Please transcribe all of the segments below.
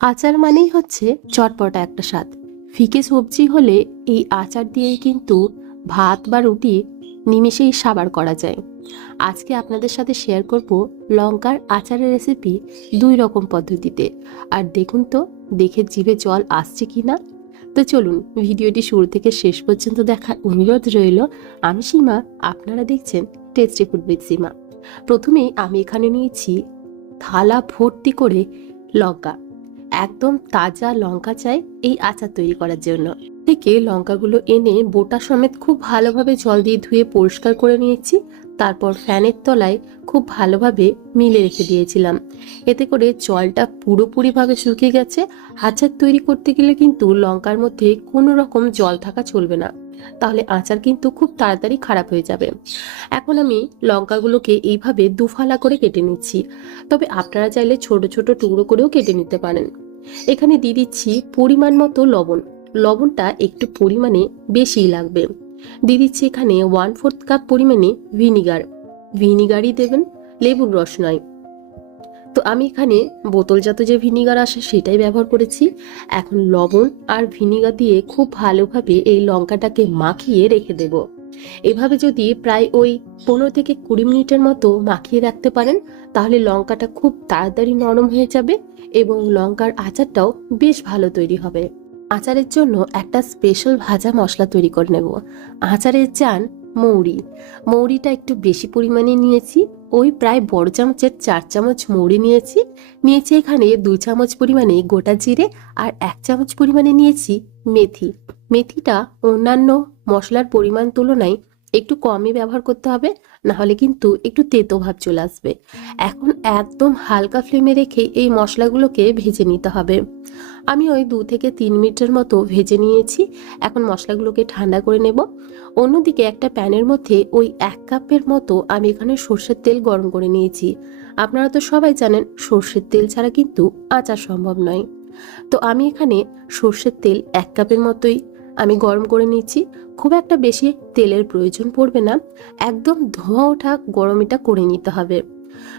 আচার মানেই হচ্ছে চটপটা একটা স্বাদ। ফিকে সবজি হলে এই আচার দিয়েই কিন্তু ভাত বা রুটি নিমেষেই সাবার করা যায়। আজকে আপনাদের সাথে শেয়ার করব লঙ্কার আচারের রেসিপি দুই রকম পদ্ধতিতে। আর দেখুন তো, দেখে জিভে জল আসছে কি না তো চলুন, ভিডিওটি শুরু থেকে শেষ পর্যন্ত দেখার অনুরোধ রইল, আমি সীমা, আপনারা দেখছেন টেস্টি ফুড উইথ সীমা। প্রথমেই আমি এখানে নিয়েছি থালা ভর্তি করে লঙ্কা। একদম তাজা লঙ্কা চাই এই আচার তৈরি করার জন্য। থেকে লঙ্কাগুলো এনে বোটা সমেত খুব ভালোভাবে জল দিয়ে ধুয়ে পরিষ্কার করে নিয়েছি। তারপর ফ্যানের তলায় খুব ভালোভাবে মিলে রেখে দিয়েছিলাম। এতে করে জলটা পুরোপুরিভাবে শুকিয়ে গেছে। আচার তৈরি করতে গেলে কিন্তু লঙ্কার মধ্যে কোনো রকম জল থাকা চলবে না। তাহলে আচার কিন্তু খুব তাড়াতাড়ি খারাপ হয়ে যাবে। এখন আমি লঙ্কাগুলোকে এইভাবে দুফালা করে কেটে নিচ্ছি। তবে আপনারা চাইলে ছোট ছোট টুকরো করেও কেটে নিতে পারেন। এখানে দিয়ে দিচ্ছি পরিমাণ মতো লবণ। লবণটা একটু পরিমাণে বেশিই লাগবে। দিয়ে দিচ্ছি এখানে ওয়ান ফোর্থ কাপ পরিমাণে ভিনিগার ভিনিগারই দেবেন, লেবুর রস নয়। তো আমি এখানে বোতলজাত যে ভিনিগার আসে সেটাই ব্যবহার করেছি। এখন লবণ আর ভিনিগার দিয়ে খুব ভালোভাবে এই লঙ্কাটাকে মাখিয়ে রেখে দেব। এভাবে যদি প্রায় ওই পনেরো থেকে কুড়ি মিনিটের মতো মাখিয়ে রাখতে পারেন, তাহলে লঙ্কাটা খুব তাড়াতাড়ি নরম হয়ে যাবে এবং লঙ্কার আচারটাও বেশ ভালো তৈরি হবে। আচারের জন্য একটা স্পেশাল ভাজা মশলা তৈরি করে নেব। আচারের চান মৌরি। মৌরিটা একটু বেশি পরিমাণে নিয়েছি। ওই প্রায় বড় চামচের চার চামচ মৌরি নিয়েছি। নিয়েছি এখানে দু চামচ পরিমাণে গোটা জিরে আর এক চামচ পরিমাণে নিয়েছি মেথি। মেথিটা অন্যান্য মশলার পরিমাণ তুলনায় একটু কমই ব্যবহার করতে হবে না হলে কিন্তু একটু তেতো ভাব চলে আসবে। এখন একদম হালকা ফ্লেমে রেখে এই মশলাগুলোকে ভেজে নিতে হবে। আমি ওই দু থেকে তিন মিনিটের মতো ভেজে নিয়েছি এখন মশলাগুলোকে ঠান্ডা করে নেব। অন্যদিকে একটা প্যানের মধ্যে ওই এক কাপের মতো আমি এখানে সর্ষের তেল গরম করে নিয়েছি। আপনারা তো সবাই জানেন সর্ষের তেল ছাড়া কিন্তু আচার সম্ভব নয়। তো আমি এখানে সর্ষের তেল এক কাপের মতোই আমি গরম করে নিচ্ছি। খুব একটা বেশি তেলের প্রয়োজন পড়বে না। একদম ধোঁয়া ওঠা গরম এটা করে নিতে হবে।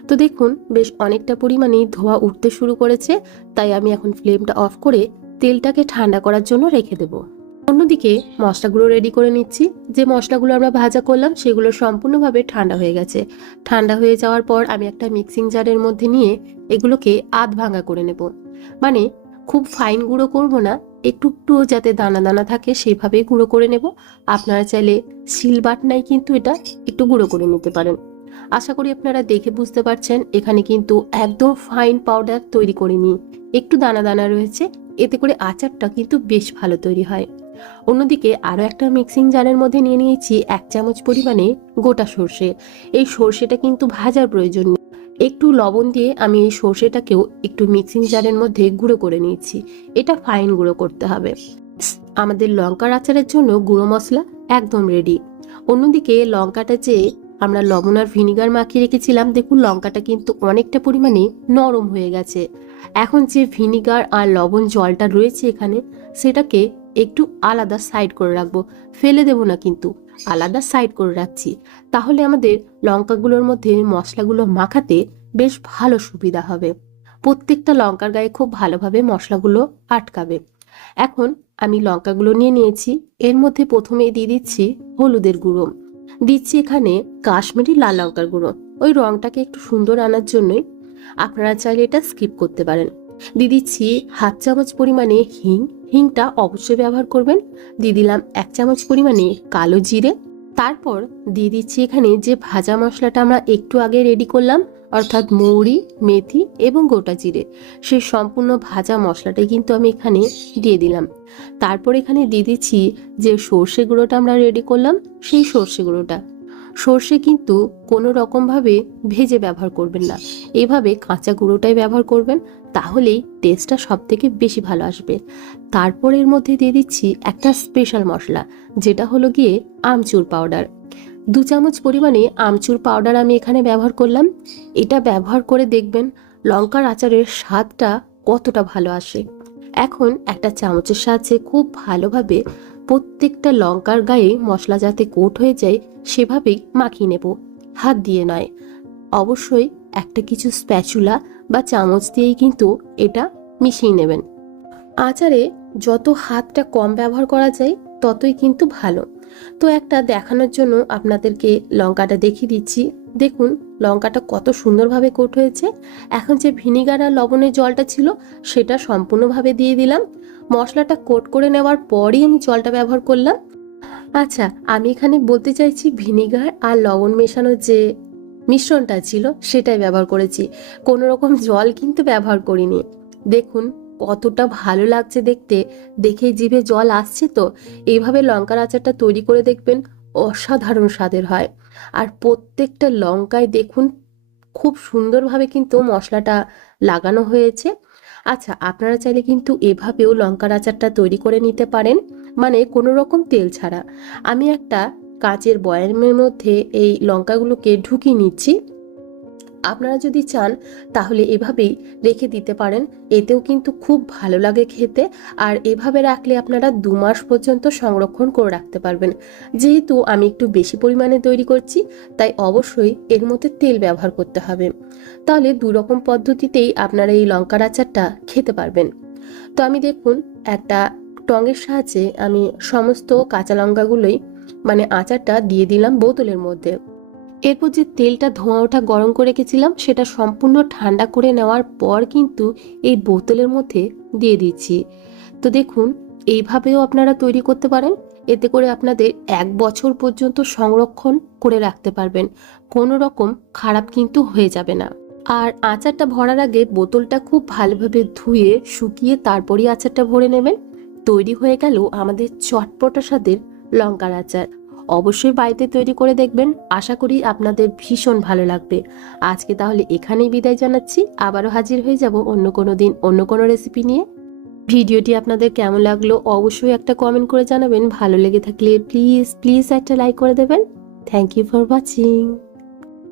তো দেখুন, বেশ অনেকটা পরিমাণেই ধোঁয়া উঠতে শুরু করেছে। তাই আমি এখন ফ্লেমটা অফ করে তেলটাকে ঠান্ডা করার জন্য রেখে দেব। অন্যদিকে মশলাগুলো রেডি করে নিচ্ছি। যে মশলাগুলো আমরা ভাজা করলাম, সেগুলো সম্পূর্ণভাবে ঠান্ডা হয়ে গেছে। ঠান্ডা হয়ে যাওয়ার পর আমি একটা মিক্সিং জারের মধ্যে নিয়ে এগুলোকে আধ ভাঙা করে নেব। মানে খুব ফাইন গুঁড়ো করব না একটু একটু যাতে দানা দানা থাকে সেইভাবেই গুঁড়ো করে নেব। আপনারা চাইলে শিল বাটনায় কিন্তু এটা একটু গুঁড়ো করে নিতে পারেন। আশা করি আপনারা দেখে বুঝতে পারছেন, এখানে কিন্তু একদম ফাইন পাউডার তৈরি করিনি। একটু দানা দানা রয়েছে, এতে করে আচারটা কিন্তু বেশ ভালো তৈরি হয়। অন্যদিকে আরও একটা মিক্সিং জারের মধ্যে নিয়ে নিয়েছি এক চামচ পরিমাণে গোটা সর্ষে। এই সর্ষেটা কিন্তু ভাজার প্রয়োজন একটু লবণ দিয়ে আমি এই সর্ষেটাকেও একটু মিক্সিং জারের মধ্যে গুঁড়ো করে নিয়েছি। এটা ফাইন গুঁড়ো করতে হবে। আমাদের লঙ্কার আচারের জন্য গুঁড়ো মশলা একদম রেডি অন্যদিকে লঙ্কাটা যে আমরা লবণ আর ভিনিগার মাখিয়ে রেখেছিলাম, দেখুন লঙ্কাটা কিন্তু অনেকটা পরিমাণে নরম হয়ে গেছে। এখন যে ভিনিগার আর লবণ জলটা রয়েছে এখানে, সেটাকে একটু আলাদা সাইড করে রাখব। ফেলে দেবো না কিন্তু। আলাদা সাইড করে রাখছি। তাহলে আমাদের লঙ্কাগুলোর মধ্যে মশলাগুলো মাখাতে বেশ ভালো সুবিধা হবে। প্রত্যেকটা লঙ্কার গায়ে খুব ভালোভাবে মশলাগুলো আটকাবে। এখন আমি লঙ্কাগুলো নিয়ে নিয়েছি। এর মধ্যে প্রথমে দিয়ে দিচ্ছি হলুদের গুঁড়ো। দিচ্ছি এখানে কাশ্মীরি লাল লঙ্কার গুঁড়ো। ওই রংটাকে একটু সুন্দর আনার জন্যই আপনারা চাইলে এটা স্কিপ করতে পারেন। দিয়ে দিচ্ছি হাফ চামচ পরিমাণে হিং। হিংটা অবশ্যই ব্যবহার করবেন। দিয়ে দিলাম এক চামচ পরিমাণে কালো জিরে। তারপর দিয়ে দিচ্ছি এখানে যে ভাজা মশলাটা আমরা একটু আগে রেডি করলাম, অর্থাৎ মৌরি, মেথি এবং গোটা জিরে। সেই সম্পূর্ণ ভাজা মশলাটাই কিন্তু আমি এখানে দিয়ে দিলাম। তারপর এখানে দিয়ে দিচ্ছি যে সর্ষে গুঁড়োটা আমরা রেডি করলাম, সেই সর্ষে গুঁড়োটা। সর্ষে কিন্তু কোনো রকমভাবে ভেজে ব্যবহার করবেন না। এভাবে কাঁচা গুঁড়োটাই ব্যবহার করবেন, তাহলেই টেস্টটা সব থেকে বেশি ভালো আসবে। তারপর এর মধ্যে দিয়ে দিচ্ছি একটা স্পেশাল মশলা, যেটা হলো গিয়ে আমচুর পাউডার দু চামচ পরিমাণে আমচুর পাউডার আমি এখানে ব্যবহার করলাম। এটা ব্যবহার করে দেখবেন লঙ্কার আচারের স্বাদটা কতটা ভালো আসে। এখন একটা চামচের সাহায্যে খুব ভালোভাবে প্রত্যেকটা লঙ্কার গায়ে মশলা যাতে কোট হয়ে যায়, সেভাবেই মাখিয়ে নেব। হাত দিয়ে নয়। অবশ্যই একটা কিছু স্প্যাচুলা বা চামচ দিয়েই কিন্তু এটা মিশিয়ে নেবেন। আচারে যত হাতটা কম ব্যবহার করা যায়, ততই কিন্তু ভালো। তো একটা দেখানোর জন্য আপনাদেরকে লঙ্কাটা দেখিয়ে দিচ্ছি। দেখুন, লঙ্কাটা কত সুন্দরভাবে কোট হয়েছে। এখন যে ভিনিগার আর লবণের জলটা ছিল, সেটা সম্পূর্ণভাবে দিয়ে দিলাম। মশলাটা কোট করে নেওয়ার পরই আমি জলটা ব্যবহার করলাম। আচ্ছা আমি এখানে বলতে চাইছি ভিনিগার আর লবণ মেশানোর যে মিশ্রণটা ছিল, সেটাই ব্যবহার করেছি। কোনো রকম জল কিন্তু ব্যবহার করিনি। দেখুন, কতটা ভালো লাগছে দেখতে। দেখে জিভে জল আসছে তো। এইভাবে লঙ্কার আচারটা তৈরি করে দেখবেন, অসাধারণ স্বাদের হয়। আর প্রত্যেকটা লঙ্কায় দেখুন, খুব সুন্দরভাবে কিন্তু মশলাটা লাগানো হয়েছে। আচ্ছা আপনারা চাইলে কিন্তু এভাবেও লঙ্কার আচারটা তৈরি করে নিতে পারেন। মানে কোনো রকম তেল ছাড়া। আমি একটা কাচের বয়ামের মধ্যে এই লঙ্কাগুলোকে ঢুকিয়ে নিচ্ছি। আপনারা যদি চান, তাহলে এভাবেই রেখে দিতে পারেন। এতেও কিন্তু খুব ভালো লাগে খেতে। আর এভাবে রাখলে আপনারা দু মাস পর্যন্ত সংরক্ষণ করে রাখতে পারবেন। যেহেতু আমি একটু বেশি পরিমাণে তৈরি করছি, তাই অবশ্যই এর মধ্যে তেল ব্যবহার করতে হবে। তাহলে দু রকম পদ্ধতিতেই আপনারা এই লঙ্কার আচারটা খেতে পারবেন। তো আমি দেখুন, একটা টঙের সাহায্যে আমি সমস্ত কাঁচা লঙ্কাগুলোই মানে আচারটা দিয়ে দিলাম বোতলের মধ্যে। এরপর যে তেলটা ধোঁয়া ওঠা গরম করে রেখেছিলাম, সেটা সম্পূর্ণ ঠান্ডা করে নেওয়ার পর কিন্তু এই বোতলের মধ্যে দিয়ে দিচ্ছি। তো দেখুন, এইভাবেও আপনারা তৈরি করতে পারেন। এতে করে আপনাদের এক বছর পর্যন্ত সংরক্ষণ করে রাখতে পারবেন। কোনো রকম খারাপ কিন্তু হয়ে যাবে না। আর আচারটা ভরার আগে বোতলটা খুব ভালোভাবে ধুয়ে, শুকিয়ে তারপরই আচারটা ভরে নেবেন। তৈরি হয়ে গেল আমাদের চটপটা স্বাদের লঙ্কার আচার। অবশ্যই বাড়িতে তৈরি করে দেখবেন। আশা করি আপনাদের ভীষণ ভালো লাগবে। আজকে তাহলে এখানেই বিদায় জানাচ্ছি। আবারও হাজির হয়ে যাব অন্য কোনো দিন, অন্য কোনো রেসিপি নিয়ে। ভিডিওটি আপনাদের কেমন লাগল অবশ্যই একটা কমেন্ট করে জানাবেন। ভালো লেগে থাকলে প্লিজ প্লিজ একটা লাইক করে দেবেন। Thank you for watching